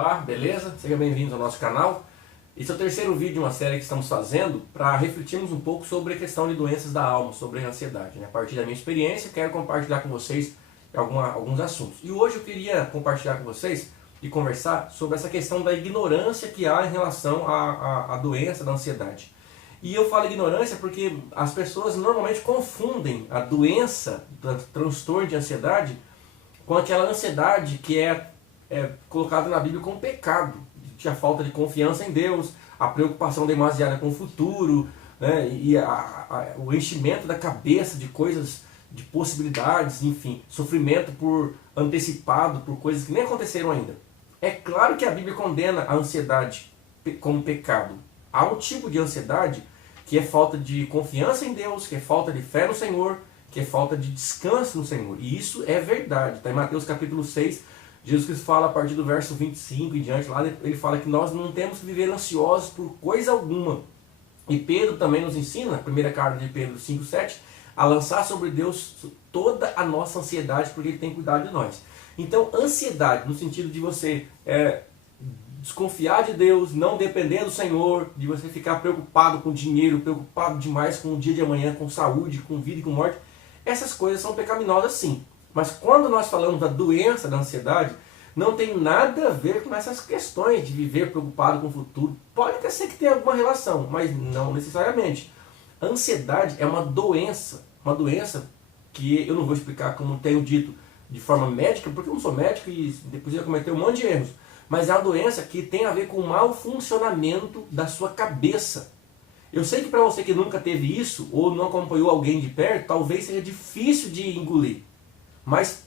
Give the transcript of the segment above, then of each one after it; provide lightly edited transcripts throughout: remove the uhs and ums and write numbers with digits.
Olá, beleza? Sejam bem-vindos ao nosso canal. Esse é o terceiro vídeo de uma série que estamos fazendo para refletirmos um pouco sobre a questão de doenças da alma, sobre a ansiedade. A partir da minha experiência, quero compartilhar com vocês alguns assuntos. E hoje eu queria compartilhar com vocês e conversar sobre essa questão da ignorância que há em relação à doença da ansiedade. E eu falo ignorância porque as pessoas normalmente confundem a doença do transtorno de ansiedade com aquela ansiedade que é colocada na Bíblia como pecado, a falta de confiança em Deus, a preocupação demasiada com o futuro, né, e o enchimento da cabeça de coisas, de possibilidades, enfim, sofrimento por antecipado, por coisas que nem aconteceram ainda. É claro que a Bíblia condena a ansiedade como pecado. Há um tipo de ansiedade que é falta de confiança em Deus, que é falta de fé no Senhor, que é falta de descanso no Senhor. E isso é verdade. Está em Mateus capítulo 6, Jesus Cristo fala a partir do verso 25 em diante, lá ele fala que nós não temos que viver ansiosos por coisa alguma. E Pedro também nos ensina, na primeira carta de Pedro 5,7, a lançar sobre Deus toda a nossa ansiedade, porque Ele tem cuidado de nós. Então, ansiedade, no sentido de você desconfiar de Deus, não depender do Senhor, de você ficar preocupado com dinheiro, preocupado demais com o dia de amanhã, com saúde, com vida e com morte, essas coisas são pecaminosas sim. Mas quando nós falamos da doença da ansiedade, não tem nada a ver com essas questões de viver preocupado com o futuro. Pode até ser que tenha alguma relação, mas não necessariamente. A ansiedade é uma doença que eu não vou explicar como tenho dito de forma médica, porque eu não sou médico e depois eu ia cometer um monte de erros. Mas é uma doença que tem a ver com o mau funcionamento da sua cabeça. Eu sei que para você que nunca teve isso, ou não acompanhou alguém de perto, talvez seja difícil de engolir. Mas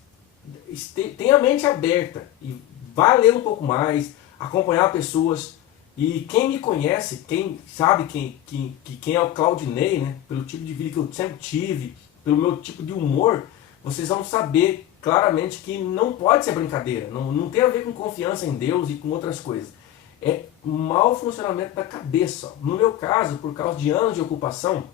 tenha a mente aberta e vá ler um pouco mais, acompanhar pessoas. E quem me conhece, quem sabe quem é o Claudinei, né, pelo tipo de vida que eu sempre tive, pelo meu tipo de humor, vocês vão saber claramente que não pode ser brincadeira, não tem a ver com confiança em Deus e com outras coisas. É mau funcionamento da cabeça. No meu caso, por causa de anos de ocupação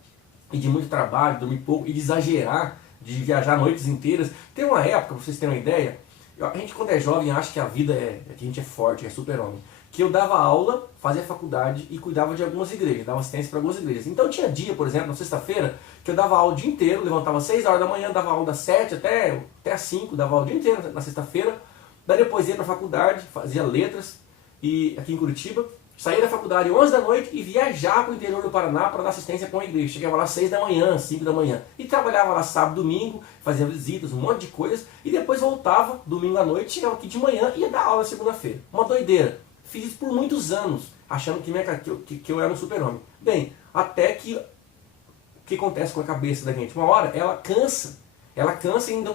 e de muito trabalho, dormir pouco e de exagerar, de viajar noites inteiras. Tem uma época, pra vocês terem uma ideia, a gente quando é jovem acha que a vida que a gente é forte, é super-homem. Que eu dava aula, fazia faculdade e cuidava de algumas igrejas, dava assistência para algumas igrejas. Então tinha dia, por exemplo, na sexta-feira, que eu dava aula o dia inteiro, levantava às 6 horas da manhã, dava aula das 7 até às 5, dava aula o dia inteiro na sexta-feira. Daí depois ia para a faculdade, fazia letras aqui em Curitiba. Saía da faculdade 11 da noite e viajava para o interior do Paraná para dar assistência para uma igreja. Chegava lá 6 da manhã, 5 da manhã. E trabalhava lá sábado, domingo, fazia visitas, um monte de coisas. E depois voltava domingo à noite, chegava aqui de manhã e ia dar aula segunda-feira. Uma doideira. Fiz isso por muitos anos, achando que eu era um super-homem. Bem, até que o que acontece com a cabeça da gente? Uma hora ela cansa. Ela cansa e ainda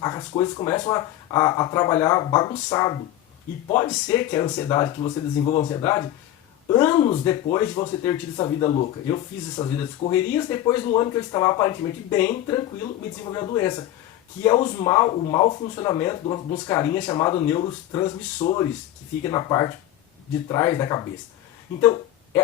as coisas começam a trabalhar bagunçado. E pode ser que a ansiedade, que você desenvolva a ansiedade, anos depois de você ter tido essa vida louca. Eu fiz essas vidas correrias, depois no ano que eu estava aparentemente bem, tranquilo, me desenvolveu a doença. Que é o mau funcionamento de uns carinhas chamados neurotransmissores, que fica na parte de trás da cabeça. Então,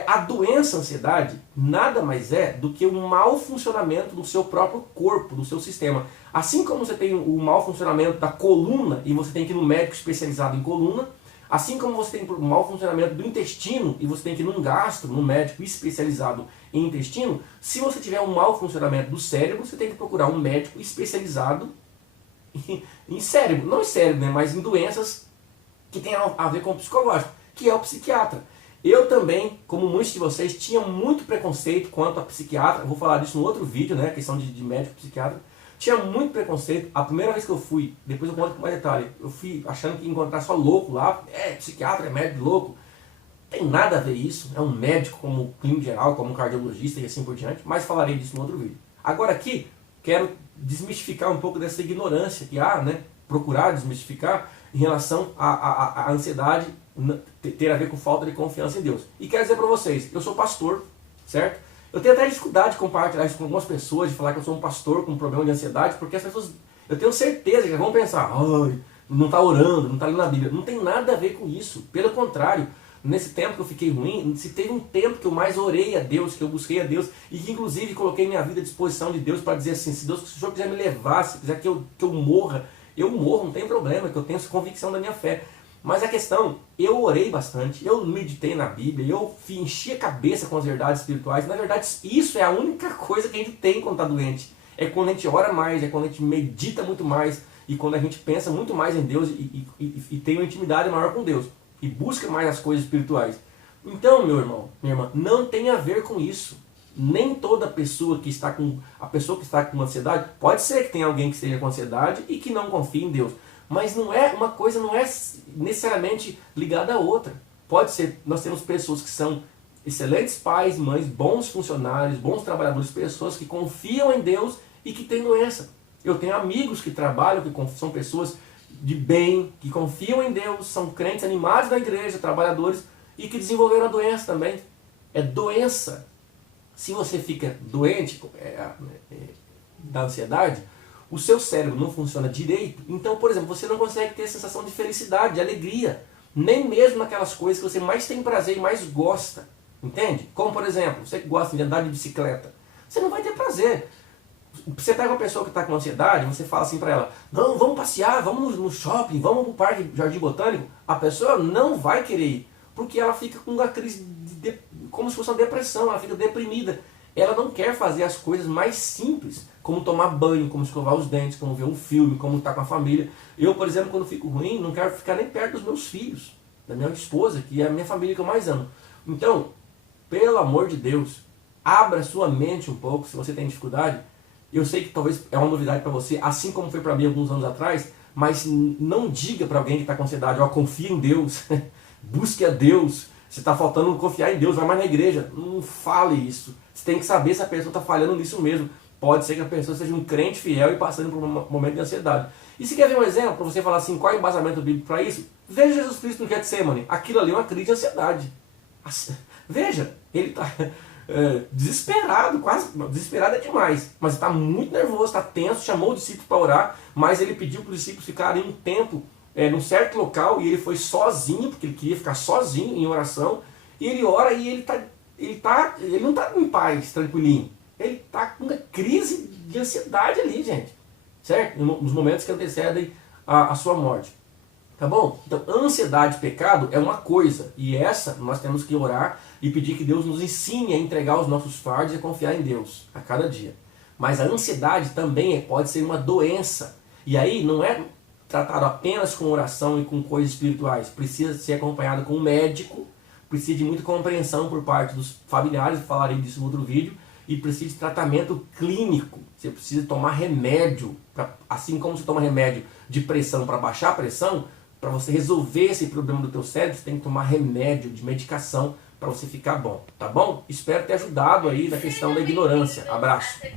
a doença, a ansiedade, nada mais é do que o mau funcionamento do seu próprio corpo, do seu sistema. Assim como você tem o mau funcionamento da coluna e você tem que ir no médico especializado em coluna, assim como você tem o mau funcionamento do intestino e você tem que ir num gastro, num médico especializado em intestino, se você tiver um mau funcionamento do cérebro, você tem que procurar um médico especializado em cérebro. Não em cérebro, né, mas em doenças que tem a ver com o psicológico, que é o psiquiatra. Eu também, como muitos de vocês, tinha muito preconceito quanto a psiquiatra. Eu vou falar disso no outro vídeo, né? Questão de médico e psiquiatra. Tinha muito preconceito. A primeira vez que eu fui, depois eu conto com mais detalhe, eu fui achando que ia encontrar só louco lá. Psiquiatra, é médico louco. Não tem nada a ver isso. É um médico como clínico geral, como um cardiologista e assim por diante. Mas falarei disso no outro vídeo. Agora aqui, quero desmistificar um pouco dessa ignorância que há, né? Procurar desmistificar em relação à ansiedade ter a ver com falta de confiança em Deus. E quero dizer para vocês, eu sou pastor, certo? Eu tenho até dificuldade de compartilhar isso com algumas pessoas, de falar que eu sou um pastor com um problema de ansiedade, porque as pessoas, eu tenho certeza que vão pensar, não está orando, não está lendo a Bíblia. Não tem nada a ver com isso. Pelo contrário, nesse tempo que eu fiquei ruim, se teve um tempo que eu mais orei a Deus, que eu busquei a Deus, e que inclusive coloquei minha vida à disposição de Deus para dizer assim, se o Senhor quiser me levar, se quiser que eu morra, eu morro, não tem problema, que eu tenho essa convicção da minha fé. Mas a questão, eu orei bastante, eu meditei na Bíblia, eu enchi a cabeça com as verdades espirituais. Na verdade, isso é a única coisa que a gente tem quando está doente. É quando a gente ora mais, é quando a gente medita muito mais, e quando a gente pensa muito mais em Deus e tem uma intimidade maior com Deus. E busca mais as coisas espirituais. Então, meu irmão, minha irmã, não tem a ver com isso. Nem toda pessoa que está com... A pessoa que está com ansiedade, pode ser que tenha alguém que esteja com ansiedade e que não confie em Deus. Mas não é, uma coisa não é necessariamente ligada à outra. Pode ser, nós temos pessoas que são excelentes pais, mães, bons funcionários, bons trabalhadores, pessoas que confiam em Deus e que têm doença. Eu tenho amigos que trabalham, que são pessoas de bem, que confiam em Deus, são crentes animados na igreja, trabalhadores, e que desenvolveram a doença também. É doença. Se você fica doente da ansiedade, o seu cérebro não funciona direito, então, por exemplo, você não consegue ter a sensação de felicidade, de alegria, nem mesmo naquelas coisas que você mais tem prazer e mais gosta, entende? Como, por exemplo, você que gosta de andar de bicicleta, você não vai ter prazer. Você pega uma pessoa que está com ansiedade, você fala assim para ela, não, vamos passear, vamos no shopping, vamos para o parque Jardim Botânico, a pessoa não vai querer ir, porque ela fica com uma crise, como se fosse uma depressão, ela fica deprimida. Ela não quer fazer as coisas mais simples, como tomar banho, como escovar os dentes, como ver um filme, como estar com a família. Eu, por exemplo, quando fico ruim, não quero ficar nem perto dos meus filhos, da minha esposa, que é a minha família que eu mais amo. Então, pelo amor de Deus, abra sua mente um pouco, se você tem dificuldade. Eu sei que talvez é uma novidade para você, assim como foi para mim alguns anos atrás, mas não diga para alguém que está com ansiedade, ó, confia em Deus, busque a Deus. Se está faltando confiar em Deus, vai mais na igreja. Não fale isso. Você tem que saber se a pessoa está falhando nisso mesmo. Pode ser que a pessoa seja um crente fiel e passando por um momento de ansiedade. E se quer ver um exemplo, para você falar assim, qual é o embasamento bíblico para isso? Veja Jesus Cristo no Getsemane. Aquilo ali é uma crise de ansiedade. Veja, ele está desesperado, quase, desesperado é demais, mas está muito nervoso, está tenso, chamou o discípulo para orar, mas ele pediu para os discípulos ficarem um tempo num certo local, e ele foi sozinho, porque ele queria ficar sozinho em oração, e ele ora e ele não está em paz, tranquilinho. Ele está com uma crise de ansiedade ali, gente. Certo? Nos momentos que antecedem a sua morte. Tá bom? Então, ansiedade e pecado é uma coisa, e essa nós temos que orar e pedir que Deus nos ensine a entregar os nossos fardos e a confiar em Deus a cada dia. Mas a ansiedade também pode ser uma doença, e aí não é tratado apenas com oração e com coisas espirituais, precisa ser acompanhado com um médico, precisa de muita compreensão por parte dos familiares, falarei disso no outro vídeo, e precisa de tratamento clínico. Você precisa tomar remédio, assim como você toma remédio de pressão para baixar a pressão, para você resolver esse problema do teu cérebro, você tem que tomar remédio de medicação para você ficar bom, tá bom? Espero ter ajudado aí na questão da ignorância. Abraço.